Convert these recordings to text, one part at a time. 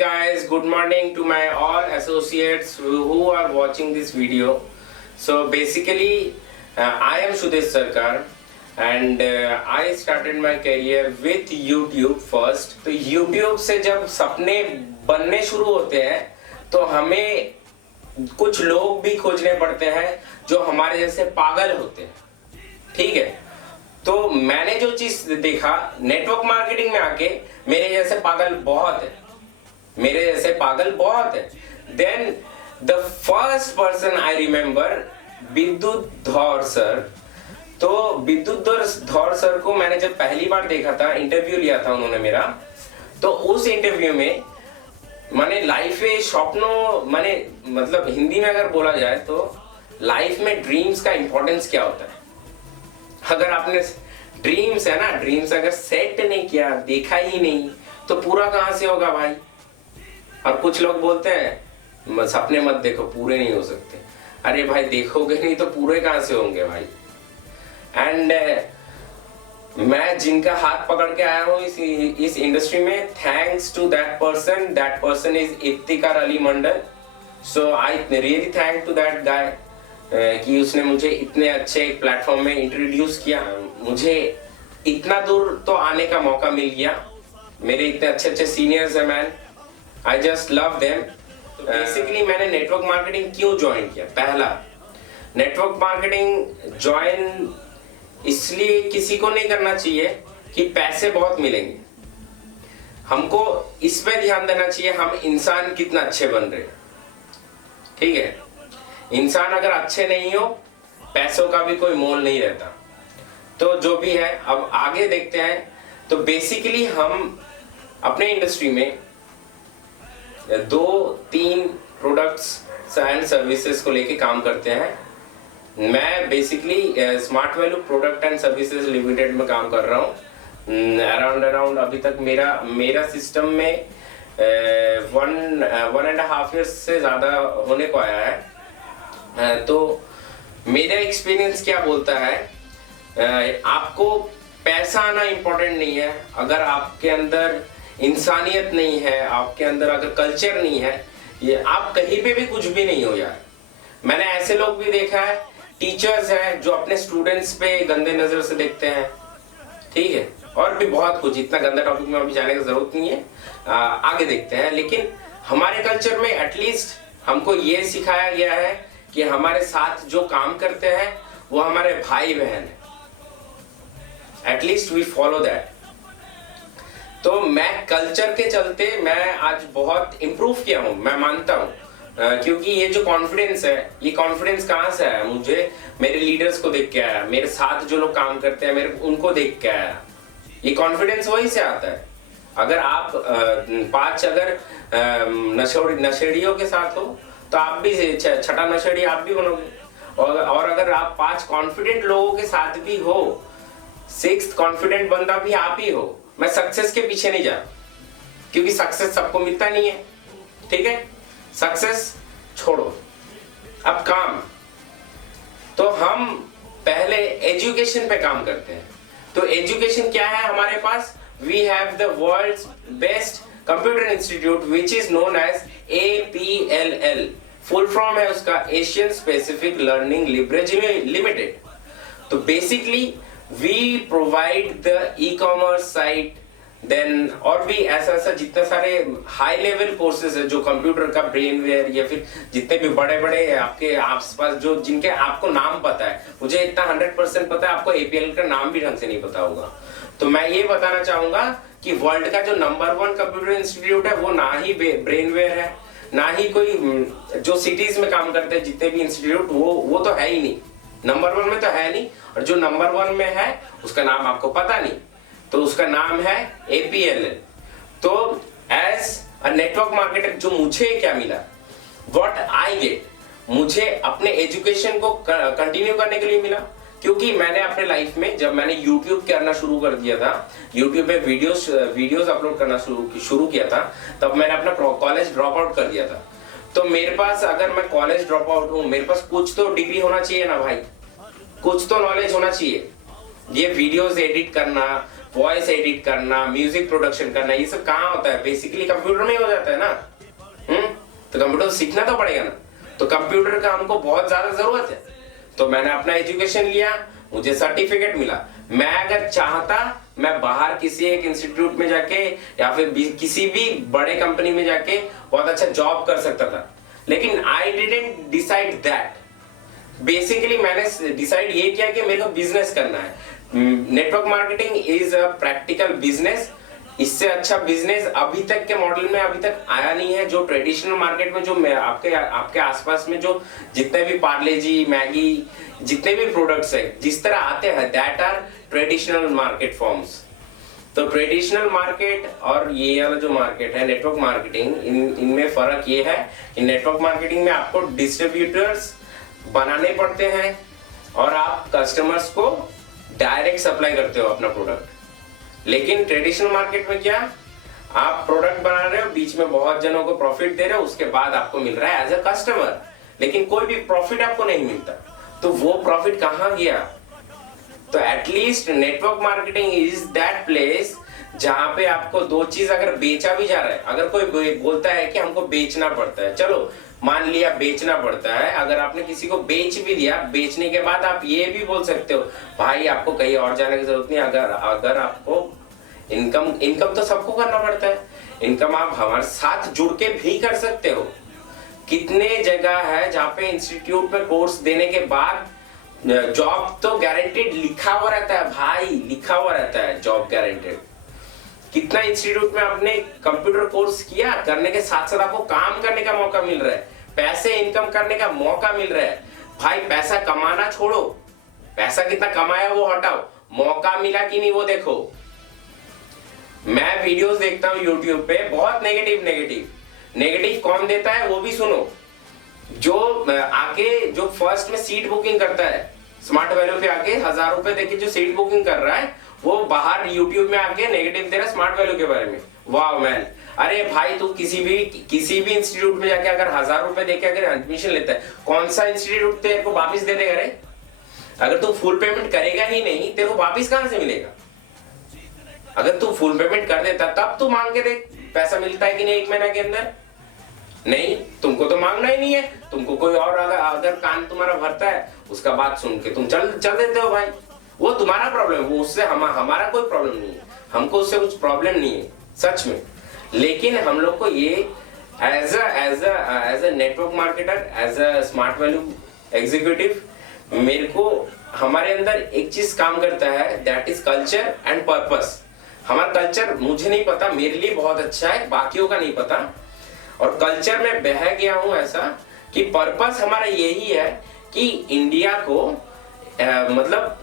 guys, good morning to my all associates who are watching this video. So basically, I am Sudesh Sarkar and I started my career with YouTube first. तो YouTube से जब सपने बनने शुरू होते हैं तो हमें कुछ लोग भी खोजने पड़ते हैं जो हमारे जैसे पागल होते हैं, ठीक है। तो मैंने जो चीज देखा नेटवर्क मार्केटिंग में आके, मेरे जैसे पागल बहुत है, मेरे जैसे पागल बहुत है। Then the first person I remember Vidyut Dhaur sir. तो विद्युत धौर सर को मैंने जब पहली बार देखा था, इंटरव्यू लिया था उन्होंने मेरा, तो उस इंटरव्यू में मैंने लाइफ में स्वप्नों, मैंने मतलब हिंदी में अगर बोला जाए तो लाइफ में ड्रीम्स का इंपॉर्टेंस क्या होता है। अगर आपने ड्रीम्स है ना, ड्रीम्स अगर सेट नहीं किया, देखा ही नहीं, तो पूरा कहां से होगा भाई। और कुछ लोग बोलते हैं सपने मत देखो, पूरे नहीं हो सकते। अरे भाई देखोगे नहीं तो पूरे कहां से होंगे भाई। एंड मैं जिनका हाथ पकड़ के आया हूँ इस इंडस्ट्री में, thanks to that person is Iftikar Ali Mandal. So I really thank to that guy कि उसने मुझे इतने अच्छे एक प्लेटफॉर्म में इंट्रोड्यूस किया, मुझे इतना दूर तो आने का मौका मिल गया। मेरे इतने अच्छे अच्छे सीनियर्स हैं man, I just love them. Basically मैंने नेटवर्क मार्केटिंग क्यों ज्वाइन किया? पहला, नेटवर्क मार्केटिंग ज्वाइन इसलिए किसी को नहीं करना चाहिए कि पैसे बहुत मिलेंगे। हमको इस पे ध्यान देना चाहिए हम इंसान कितना अच्छे बन रहे हैं, ठीक है। इंसान अगर अच्छे नहीं हो, पैसों का भी कोई मोल नहीं रहता। तो जो भी है, अब आगे देखते हैं। तो बेसिकली हम अपने इंडस्ट्री में 2-3 प्रोडक्ट्स एंड सर्विसेज को लेके काम करते हैं। मैं basically smart value product and services limited में काम कर रहा हूँ। अराउंड अभी तक मेरा सिस्टम में 1.5 ईयर्स से ज्यादा होने को आया है। तो मेरा एक्सपीरियंस क्या बोलता है, आपको पैसा आना इम्पोर्टेंट नहीं है। अगर आपके अंदर इंसानियत नहीं है, आपके अंदर अगर कल्चर नहीं है, ये आप कहीं पे भी कुछ भी नहीं हो यार। मैंने ऐसे लोग भी देखा है, टीचर्स हैं जो अपने स्टूडेंट्स पे गंदे नजर से देखते हैं, ठीक है। और भी बहुत कुछ, इतना गंदा टॉपिक में अभी जाने की जरूरत नहीं है, आगे देखते हैं। लेकिन हमारे कल्चर में एटलीस्ट हमको ये सिखाया गया है कि हमारे साथ जो काम करते हैं वो हमारे भाई बहन है। At least we follow that. तो मैं कल्चर के चलते मैं आज बहुत इंप्रूव किया हूं, मैं मानता हूं। क्योंकि ये जो कॉन्फिडेंस है, ये कॉन्फिडेंस कहां से आया? मुझे मेरे लीडर्स को देख के आया, मेरे साथ जो लोग काम करते हैं मेरे उनको देख के आया। ये कॉन्फिडेंस वहीं से आता है। अगर आप 5 अगर नशेड़ियों के साथ हो तो आप भी छठा नशेड़ी आप भी बनोगे। और अगर आप 5 कॉन्फिडेंट लोगों के साथ भी हो, 6th कॉन्फिडेंट बंदा भी आप ही हो। मैं सक्सेस के पीछे नहीं जा, क्योंकि सक्सेस सबको मिलता नहीं है, ठीक है। सक्सेस छोड़ो, अब काम। तो हम पहले एजुकेशन पे काम करते हैं। तो एजुकेशन क्या है हमारे पास? We have the world's best computer institute which is known as APLL। Full form है उसका Asian specific learning leverage limited. तो basically we provide the e-commerce site, then और भी ऐसा जितने सारे हाई लेवल कोर्सेज है जो कंप्यूटर का ब्रेनवेयर या फिर जितने भी बड़े बड़े आपके आसपास जो जिनके आपको नाम पता है। मुझे इतना 100% पता है, आपको APL का नाम भी ढंग से नहीं पता होगा। तो मैं ये बताना चाहूंगा कि वर्ल्ड का जो नंबर 1 कंप्यूटर इंस्टीट्यूट है वो ना ही ब्रेनवेयर है, ना ही कोई जो सिटीज में काम करते हैं जितने भी इंस्टीट्यूट, वो तो है ही नहीं। नंबर 1 में तो है नहीं, और जो नंबर 1 में है उसका नाम आपको पता नहीं, तो उसका नाम है APLL। तो एज अ नेटवर्क मार्केटर जो मुझे क्या मिला, व्हाट आई गेट, मुझे अपने एजुकेशन को कंटिन्यू करने के लिए मिला। क्योंकि मैंने अपने लाइफ में जब मैंने YouTube करना शुरू कर दिया था, YouTube पे वीडियोस अपलोड करना शुरू किया था, तब मैंने अपना कॉलेज ड्रॉप आउट कर दिया था। तो मेरे पास, अगर मैं कॉलेज ड्रॉप आउट हूँ, मेरे पास कुछ तो डिग्री होना चाहिए ना भाई, कुछ तो नॉलेज होना चाहिए। ये वीडियोस एडिट करना, वॉइस एडिट करना, म्यूजिक प्रोडक्शन करना, ये सब कहाँ होता है? बेसिकली कंप्यूटर में ही हो जाता है ना। तो कंप्यूटर सीखना तो पड़ेगा ना। तो कंप्यूटर का हमको बहुत ज्यादा जरूरत है। तो मैंने अपना एजुकेशन लिया, मुझे सर्टिफिकेट मिला। मैं अगर चाहता, मैं बाहर किसी एक इंस्टीट्यूट में जाके या फिर किसी भी बड़े कंपनी में जाके बहुत अच्छा जॉब कर सकता था, लेकिन I didn't decide that. Basically मैंने डिसाइड ये किया कि मेरे को बिजनेस करना है। Network marketing is a practical business. इससे अच्छा बिजनेस अभी तक के मॉडल में अभी तक आया नहीं है। जो ट्रेडिशनल मार्केट में, जो आपके आसपास में जो जितने भी पार्ले जी, मैगी, जितने भी प्रोडक्ट्स है जिस तरह आते हैं, that are traditional market forms. तो ट्रेडिशनल मार्केट और ये वाला जो मार्केट है नेटवर्क मार्केटिंग, इनमें फर्क ये है कि नेटवर्क मार्केटिंग में आपको डिस्ट्रीब्यूटर्स बनाने पड़ते हैं और आप कस्टमर्स को डायरेक्ट सप्लाई करते हो अपना प्रोडक्ट। लेकिन ट्रेडिशनल मार्केट में क्या, आप प्रोडक्ट बना रहे हो, बीच में बहुत जनों को प्रॉफिट दे रहे हो, उसके बाद आपको मिल रहा है एज अ कस्टमर, लेकिन कोई भी प्रॉफिट आपको नहीं मिलता। तो वो प्रॉफिट कहाँ गया? तो at least network marketing is that place जहां पे आपको दो चीज अगर बेचा भी जा रहा है, अगर कोई बोलता है कि हमको बेचना पड़ता है, चलो मान लिया बेचना पड़ता है, अगर आपने किसी को बेच भी दिया, बेचने के बाद आप ये भी बोल सकते हो भाई आपको कहीं और जाने की जरूरत नहीं। अगर आपको इनकम तो सबको करना पड़ता है, इनकम आप हमारे साथ जुड़ के भी कर सकते हो। कितने जगह है जहाँ पे इंस्टीट्यूट में कोर्स देने के बाद जॉब तो गारंटेड लिखा हुआ रहता है भाई, लिखा हुआ रहता है जॉब गारंटेड। कितना इंस्टीट्यूट में आपने कंप्यूटर कोर्स किया, करने के साथ साथ आपको काम करने का मौका मिल रहा है, पैसे इनकम करने का मौका मिल रहा है। भाई पैसा कमाना छोड़ो, पैसा कितना कमाया वो हटाओ, मौका मिला कि नहीं वो देखो। मैं वीडियोस देखता हूँ यूट्यूब पे, बहुत नेगेटिव कौन देता है वो भी सुनो। जो आगे जो फर्स्ट में सीट बुकिंग करता है, स्मार्ट वैल्यू पे आके 1000 रुपए देके जो सीट बुकिंग कर रहा है, वो बाहर यूट्यूब में आके नेगेटिव दे रहा है स्मार्ट वैल्यू के बारे में। वाह मैन, अरे भाई तू किसी भी इंस्टीट्यूट में जाके अगर 1000 रुपए देके अगर एडमिशन लेता है, कौन सा इंस्टीट्यूट तेरे को वापिस दे देगा रे? अगर तू फुल पेमेंट करेगा ही नहीं, तेरे को वापिस कहां से मिलेगा? अगर तू फुल पेमेंट कर देता तब तू मांग के देख पैसा मिलता है कि नहीं 1 महीने के अंदर। नहीं, तुमको तो मांगना ही नहीं है, तुमको कोई और अगर कान तुम्हारा भरता है उसका बात सुन के तुम चल देते हो भाई, वो तुम्हारा प्रॉब्लम, वो उससे हमारा कोई प्रॉब्लम नहीं है, हमको उससे कुछ प्रॉब्लम नहीं है सच में। लेकिन हम लोग को ये as a network marketer, as a smart value executive, मेरे को हमारे अंदर एक चीज काम करता है, that is culture and purpose. हमारा कल्चर मुझे नहीं पता, मेरे लिए बहुत अच्छा है, बाकियों का नहीं पता। और कल्चर में बह गया हूं ऐसा कि पर्पस हमारा यही है कि इंडिया को मतलब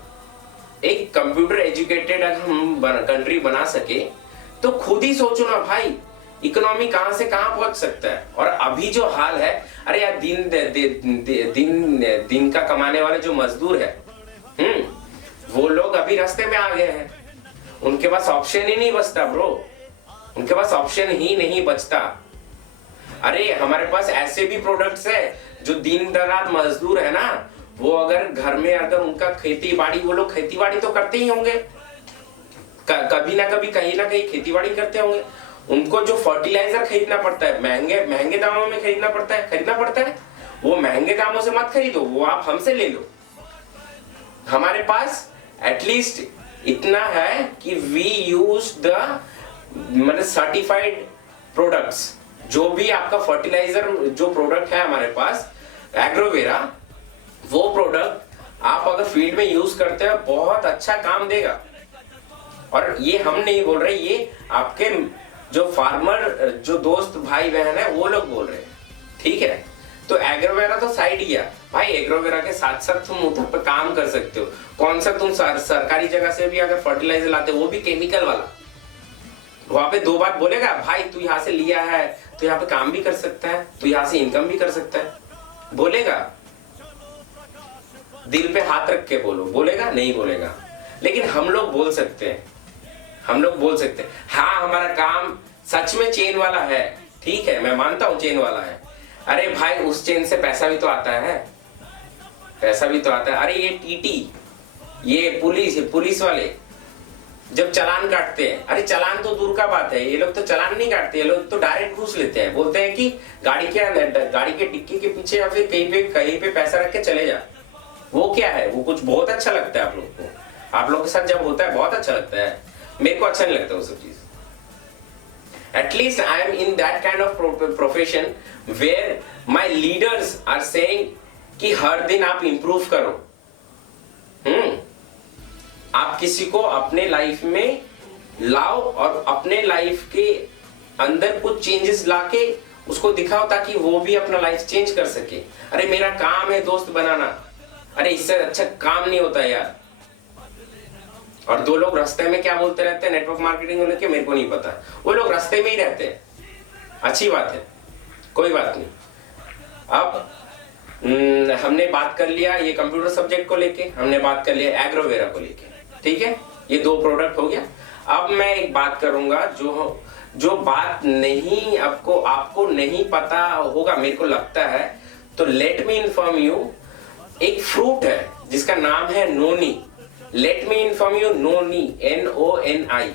एक कंप्यूटर एजुकेटेड अगर हम कंट्री बना सके, तो खुद ही सोचो ना भाई, इकोनॉमी कहां से कहां पहुंच सकता है। और अभी जो हाल है, अरे यार दिन का कमाने वाले जो मजदूर है, वो लोग अभी रास्ते में आ गए हैं, उनके पास ऑप्शन ही नहीं बचता ब्रो, उनके पास ऑप्शन ही नहीं बचता। अरे हमारे पास ऐसे भी प्रोडक्ट्स है जो दिन रात मजदूर है ना, वो अगर घर में अगर उनका खेती बाड़ी, वो लोग खेती बाड़ी तो करते ही होंगे, कभी ना कभी कहीं ना कहीं खेती बाड़ी करते होंगे। उनको जो फर्टिलाइजर खरीदना पड़ता है, महंगे दामों में खरीदना पड़ता है, वो महंगे दामों से मत खरीदो, वो आप हमसे ले लो। हमारे पास एटलीस्ट इतना है कि वी यूज द मतलब सर्टिफाइड प्रोडक्ट्स। जो भी आपका फर्टिलाइजर जो प्रोडक्ट है हमारे पास एग्रोवेरा, वो प्रोडक्ट आप अगर फील्ड में यूज करते हो बहुत अच्छा काम देगा। और ये हम नहीं बोल रहे, ये आपके जो फार्मर जो दोस्त भाई बहन है वो लोग बोल रहे हैं, ठीक है। तो एग्रोवेरा तो साइड गया भाई, एग्रोवेरा के साथ साथ तुम उधर पर काम कर सकते हो। कौन सा तुम सरकारी जगह से भी अगर फर्टिलाइजर लाते हो, वो भी केमिकल वाला, वहां पे 2 बात बोलेगा, भाई तू यहाँ से लिया है तो यहाँ पे काम भी कर सकता है, तू यहाँ से इनकम भी कर सकता है, बोलेगा? दिल पे हाथ रख के बोलेगा? नहीं बोलेगा। लेकिन हम लोग बोल सकते हैं, हाँ हमारा काम सच में चेन वाला है, ठीक है मैं मानता हूं चेन वाला है। अरे भाई उस चेन से पैसा भी तो आता है, अरे ये टीटी, ये पुलिस वाले, जब चालान काटते हैं, अरे चालान तो दूर का बात है, ये लोग तो चालान नहीं काटते, ये लोग तो डायरेक्ट घूस लेते हैं, बोलते हैं कि गाड़ी के अंदर, गाड़ी के डिक्की के पीछे या फिर कहीं पे पैसा रख के चले जा। वो क्या है, वो कुछ बहुत अच्छा लगता है आप लोग को, आप लोग के साथ जब होता है बहुत अच्छा लगता है, मेरे को अच्छा नहीं लगता वो सब चीज। At least I am in that kind of profession where my leaders are saying कि हर दिन आप इंप्रूव करो। आप किसी को अपने लाइफ में लाओ और अपने लाइफ के अंदर कुछ चेंजेस लाके उसको दिखाओ ताकि वो भी अपना लाइफ चेंज कर सके। अरे मेरा काम है दोस्त बनाना, अरे इससे अच्छा काम नहीं होता यार। और दो लोग रास्ते में क्या बोलते रहते हैं नेटवर्क मार्केटिंग को लेके, मेरे को नहीं पता, वो लोग रास्ते में ही रहते हैं। अच्छी बात है, कोई बात नहीं। अब हमने बात कर लिया ये कंप्यूटर सब्जेक्ट को लेके, हमने बात कर लिया एग्रोवेरा को लेके, ठीक है, ये 2 प्रोडक्ट हो गया। अब मैं एक बात करूंगा जो बात नहीं आपको नहीं पता होगा मेरे को लगता है, तो लेट मी इन्फॉर्म यू, एक फ्रूट है जिसका नाम है noni. Let me inform you, noni, NONI।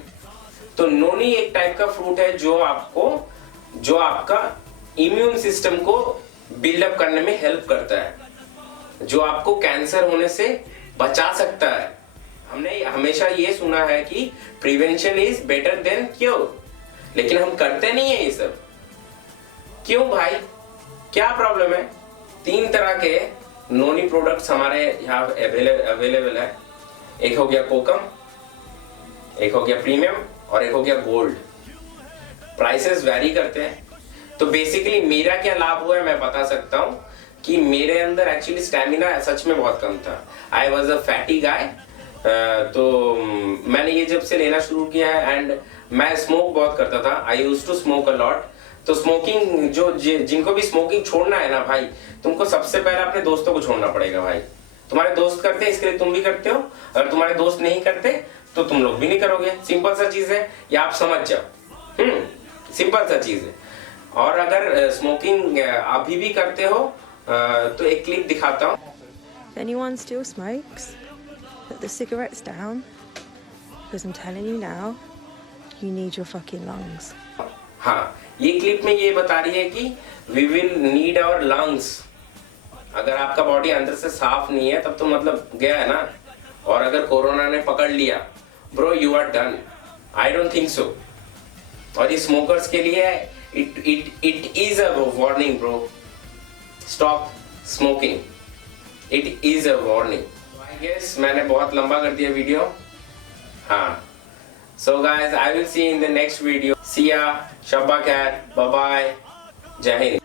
तो नोनी एक टाइप का फ्रूट है जो आपका इम्यून सिस्टम को बिल्डअप करने में हेल्प करता है, जो आपको कैंसर होने से बचा सकता है। हमने हमेशा ये सुना है कि prevention is better than cure, लेकिन हम करते नहीं है ये सब। क्यों भाई, क्या प्रॉब्लम है? 3 तरह के नोनी प्रोडक्ट्स हमारे यहाँ अवेलेबल है। एक हो गया कोकम, एक हो गया प्रीमियम और एक हो गया गोल्ड। प्राइसेस वैरी करते हैं। तो बेसिकली मेरा क्या लाभ हुआ है मैं बता सकता हूँ कि मेरे अंदर एक्चुअली स्टैमिना सच में बहुत कम था। आई वॉज अ फैटी गाय। तो मैंने ये जब से लेना शुरू किया है, एंड मैं स्मोक बहुत करता था, I used to smoke a lot. तो स्मोकिंग जिनको भी स्मोकिंग छोड़ना है ना भाई, तुमको सबसे पहले अपने दोस्तों को छोड़ना पड़ेगा भाई। तुम्हारे दोस्त करते हैं इसके लिए तुम भी करते हो, अगर तुम्हारे दोस्त नहीं करते तो तुम लोग भी नहीं करोगे। सिंपल सा चीज है, ये आप समझ जाओ। सिंपल सा चीज है। और अगर स्मोकिंग अभी भी करते हो तो एक क्लिप दिखाता हूँ। If anyone still smokes, put the cigarettes down, because I'm telling you now, you need your fucking lungs. हाँ, ये क्लिप में ये बता रही है कि we will need our lungs। अगर आपका बॉडी अंदर से साफ नहीं है तब तो मतलब गया है ना। और अगर कोरोना ने पकड़ लिया, bro you are done. I don't think so. और ये स्मोकर्स के लिए it is a warning bro, stop smoking, it is a warning। I guess मैंने बहुत लंबा कर दिया वीडियो। हाँ, so guys I will see you in the next video। see ya, शब्बा खैर, bye bye, जय हिंद।